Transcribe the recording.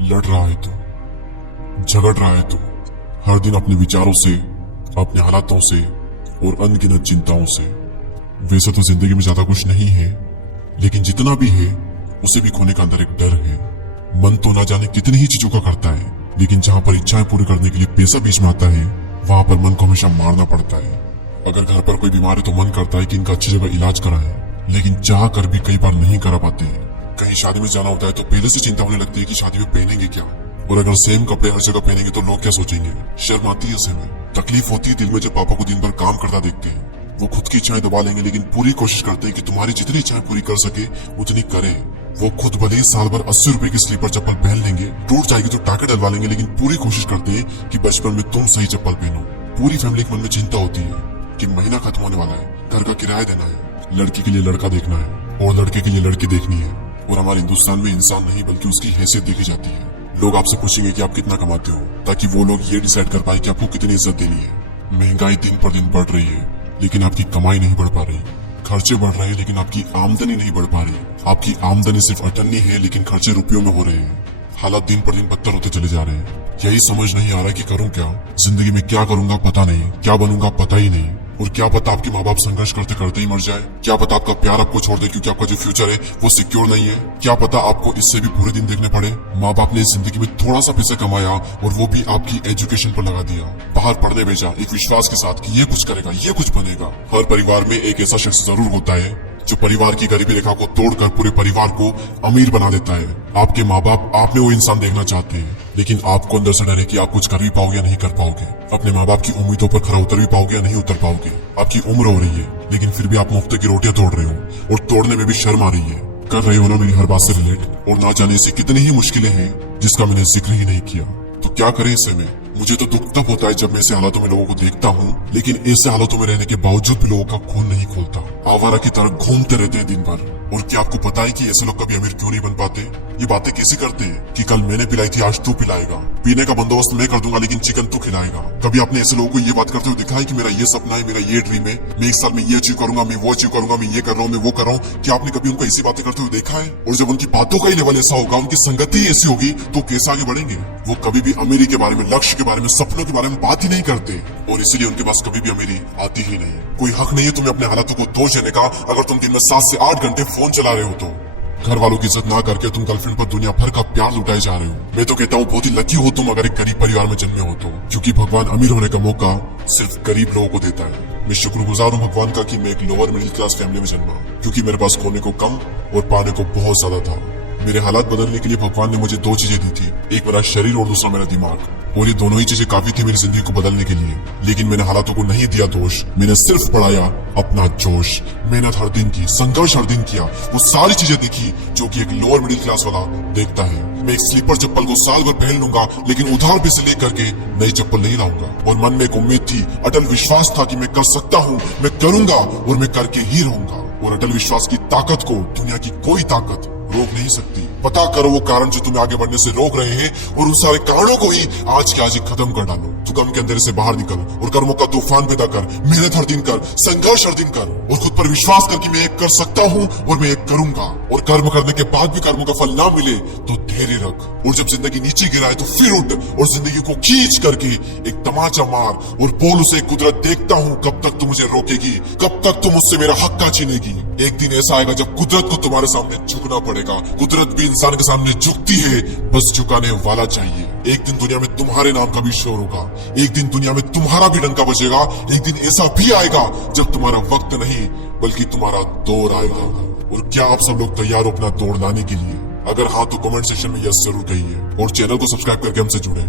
लड़ रहा है तू, झगड़ रहा है तू, हर दिन अपने विचारों से, अपने हालातों से और अनगिनत चिंताओं से। वैसे तो जिंदगी में ज्यादा कुछ नहीं है, लेकिन जितना भी है उसे भी खोने का अंदर एक डर है। मन तो ना जाने कितनी ही चीजों का करता है, लेकिन जहाँ पर इच्छाएं पूरी करने के लिए पैसा बीच में आता है, वहां पर मन को हमेशा मारना पड़ता है। अगर घर पर कोई बीमार है तो मन करता है कि इनका अच्छी जगह इलाज कराएं, लेकिन चाह कर भी कई बार नहीं करा पाते हैं। कहीं शादी में जाना होता है तो पहले से चिंता होने लगती है कि शादी में पहनेंगे क्या, और अगर सेम कपड़े हर जगह पहनेंगे तो लोग क्या सोचेंगे। शर्म आती है ऐसे में, तकलीफ होती है दिल में जब पापा को दिन भर काम करता देखते हैं। वो खुद की इच्छाएं दबा लेंगे, लेकिन पूरी कोशिश करते हैं कि तुम्हारी जितनी इच्छाएं पूरी कर सके उतनी करे। वो खुद भले ही साल भर 80 रुपए की स्लीपर चप्पल पहन लेंगे, टूट जाएगी तो टाके डलवा लेंगे, लेकिन पूरी कोशिश करते हैं कि बचपन में तुम सही चप्पल पहनो। पूरी फैमिली के मन में चिंता होती है कि महीना खत्म होने वाला है, घर का किराया देना है, लड़की के लिए लड़का देखना है और लड़के के लिए लड़की देखनी है। और हमारे हिंदुस्तान में इंसान नहीं बल्कि उसकी हैसियत देखी जाती है। लोग आपसे पूछेंगे कि आप कितना कमाते हो, ताकि वो लोग ये डिसाइड कर पाए कि आपको कितनी इज्जत देनी है। महंगाई दिन पर दिन बढ़ रही है, लेकिन आपकी कमाई नहीं बढ़ पा रही। खर्चे बढ़ रहे हैं, लेकिन आपकी आमदनी नहीं बढ़ पा रही। आपकी आमदनी सिर्फ अठन्नी है, लेकिन खर्चे रुपयों में हो रहे हैं। हालात दिन पर दिन बदतर होते चले जा रहे हैं। यही समझ नहीं आ रहा कि करूं क्या। जिंदगी में क्या करूंगा पता नहीं, क्या बनूंगा पता ही नहीं। और क्या पता आपके माँ बाप संघर्ष करते करते ही मर जाए। क्या पता आपका प्यार आपको छोड़ दे, क्योंकि आपका जो फ्यूचर है वो सिक्योर नहीं है। क्या पता आपको इससे भी बुरे दिन देखने पड़े। माँ बाप ने इस जिंदगी में थोड़ा सा पैसा कमाया और वो भी आपकी एजुकेशन पर लगा दिया, बाहर पढ़ने भेजा एक विश्वास के साथ कि ये कुछ करेगा, ये कुछ बनेगा। हर परिवार में एक ऐसा शख्स जरूर होता है जो परिवार की गरीबी रेखा को तोड़कर पूरे परिवार को अमीर बना देता है। आपके माँ बाप आप में वो इंसान देखना चाहते हैं, लेकिन आपको अंदर से डर है कि आप कुछ कर भी पाओगे या नहीं कर पाओगे। अपने माँ बाप की उम्मीदों पर खरा उतर भी पाओगे या नहीं उतर पाओगे। आपकी उम्र हो रही है, लेकिन फिर भी आप मुफ्त की रोटियां तोड़ रहे हो, और तोड़ने में भी शर्म आ रही है। कर रहे हो ना मेरी हर बात से रिलेट, और ना जाने से कितनी ही मुश्किलें हैं जिसका मैंने जिक्र ही नहीं किया। तो क्या करें ऐसे में। मुझे तो दुख तब होता है जब मैं ऐसे हालातों में लोगों को देखता हूँ, लेकिन ऐसे हालातों में रहने के बावजूद भी लोगों का खून नहीं खोलता। आवारा की तरह घूमते रहते हैं दिन भर। और क्या आपको पता है कि ऐसे लोग कभी अमीर क्यों नहीं बन पाते। ये बातें कैसे करते हैं कि कल मैंने पिलाई थी आज तू पिलाएगा, पीने का बंदोबस्त मैं कर दूंगा लेकिन चिकन तू खिलाएगा। कभी आपने ऐसे लोगों को ये बात करते हुए दिखा है कि मेरा ये सपना है, मेरा ये ड्रीम है, मैं 1 साल में ये अचीव करूंगा, मैं वो अचीव करूंगा, मैं ये कर रहा हूँ, मैं वो कर रहा हूँ। क्या आपने कभी उनको ऐसी बातें करते हुए देखा है। और जब उनकी बातों का ही लेवल ऐसा होगा, उनकी संगति ऐसी होगी, तो कैसे आगे बढ़ेंगे। वो कभी भी अमीरी के बारे में, लक्ष्य के बारे में, सपनों के बारे में बात ही नहीं करते, और इसीलिए उनके पास कभी भी अमीरी आती ही नहीं। कोई हक नहीं है तुम्हें अपने हालातों को दोष देने का, अगर तुम दिन में 7 से 8 घंटे फोन चला रहे हो तो। घर वालों की इज्जत ना करके तुम गर्लफ्रेंड पर दुनिया भर का प्यार लुटाए जा रहे हो। मैं तो कहता हूँ बहुत ही लकी हो तुम अगर एक गरीब परिवार में जन्मे हो तो, क्योंकि भगवान अमीर होने का मौका सिर्फ गरीब लोगों को देता है। मैं शुक्रगुजार हूँ भगवान का कि मैं एक लोअर मिडिल क्लास फैमिली में जन्मा, क्योंकि मेरे पास खोने को कम और पाने को बहुत ज्यादा था। मेरे हालात बदलने के लिए भगवान ने मुझे 2 चीजें दी थी, एक मेरा शरीर और दूसरा मेरा दिमाग। और ये दोनों ही चीजें काफी थी मेरी जिंदगी को बदलने के लिए, लेकिन मैंने हालातों को नहीं दिया दोष। मैंने सिर्फ बढ़ाया अपना जोश। मेहनत हर दिन की, संघर्ष हर दिन किया, वो सारी चीजें देखी जो कि एक लोअर मिडिल क्लास वाला देखता है। मैं एक स्लीपर चप्पल को साल भर पहन लूंगा, लेकिन उधार पैसे लेकर के नई चप्पल नहीं लाऊंगा। और मन में एक उम्मीद थी, अटल विश्वास था कि मैं कर सकता हूँ, मैं करूंगा और मैं करके ही रहूंगा। और अटल विश्वास की ताकत को दुनिया की कोई ताकत रोक नहीं सकती। पता करो वो कारण जो तुम्हें आगे बढ़ने से रोक रहे हैं, और उन सारे कारणों को ही आज के आज ही खत्म कर डालो। तू गम के अंधेरे से बाहर निकल और कर्मों का तूफान पैदा कर। मेहनत हर दिन कर, संघर्ष हर दिन कर, और खुद पर विश्वास कर कि मैं एक कर सकता हूँ और मैं एक करूंगा। और कर्म करने के बाद भी कर्मों का फल ना मिले तो धैर्य रख, और जब जिंदगी नीचे गिराए तो फिर उठ और जिंदगी को खींच करके एक तमाचा मार और बोल उसे, कुदरत देखता हूँ कब तक तू मुझे रोकेगी, कब तक तू मुझसे मेरा हक का छीनेगी। एक दिन ऐसा आएगा जब कुदरत को तुम्हारे सामने झुकना पड़ेगा। कुदरत भी इंसान के सामने झुकती है, बस झुकाने वाला चाहिए। एक दिन दुनिया में तुम्हारे नाम का भी शोर होगा, एक दिन दुनिया में तुम्हारा भी डंका बजेगा। एक दिन ऐसा भी आएगा जब तुम्हारा वक्त नहीं बल्कि तुम्हारा दौर आएगा। और क्या आप सब लोग तैयार हो अपना दौड़ लाने के लिए? अगर हाँ तो कमेंट सेक्शन में यस जरूर कहिए, और चैनल को सब्सक्राइब करके हमसे जुड़े।